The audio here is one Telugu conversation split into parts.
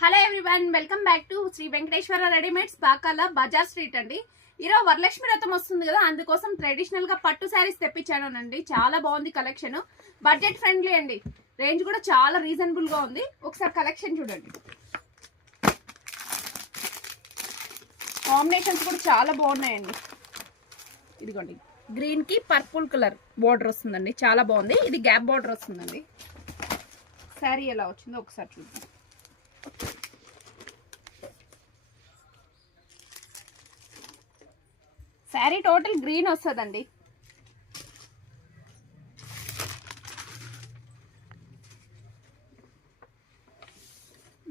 Hello everyone, welcome back to Shri Venkateswara readymades Pakala bazaar street అండి. ఈరోజు వరలక్ష్మి వ్రతం వస్తుంది కదా, అందుకోసం ట్రెడిషనల్ గా పట్టు శారీస్ తెప్పించానండి. చాలా బాగుంది కలెక్షన్, బడ్జెట్ ఫ్రెండ్లీ అండి. రేంజ్ కూడా చాలా రీజనబుల్ గా ఉంది. ఒకసారి కలెక్షన్ చూడండి. కాంబినేషన్స్ కూడా చాలా బాగున్నాయండి. ఇదిగోండి, గ్రీన్ కి పర్పుల్ కలర్ బోర్డర్ వస్తుందండి, చాలా బాగుంది. ఇది గ్యాప్ బోర్డర్ వస్తుందండి. శారీ ఎలా వచ్చిందో ఒకసారి చూద్దాం. శారీ టోటల్ గ్రీన్ వస్తుందండి.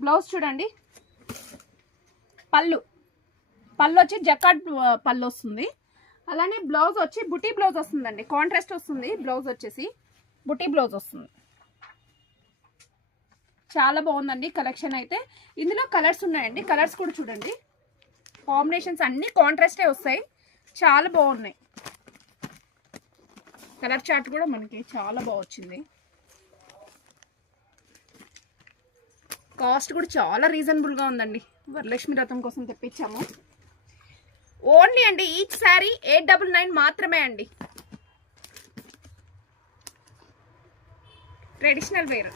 బ్లౌజ్ చూడండి. పళ్ళు వచ్చి జకాట్ పళ్ళు వస్తుంది. అలానే బ్లౌజ్ వచ్చి బుటీ బ్లౌజ్ వస్తుందండి. కాంట్రాస్ట్ వస్తుంది. బ్లౌజ్ వచ్చేసి బుటీ బ్లౌజ్ వస్తుంది. చాలా బాగుందండి కలెక్షన్ అయితే. ఇందులో కలర్స్ ఉన్నాయండి. కలర్స్ కూడా చూడండి. కాంబినేషన్స్ అన్ని కాంట్రాస్టే వస్తాయి. చాలా బాగున్నాయి. కలర్ చార్ట్ కూడా మనకి చాలా బాగా వచ్చింది. కాస్ట్ కూడా చాలా రీజనబుల్గా ఉందండి. వరలక్ష్మి వ్రతం కోసం తెప్పించాము. ఓన్లీ అండి ఈచ్ శారీ 899 మాత్రమే అండి. Traditional wear.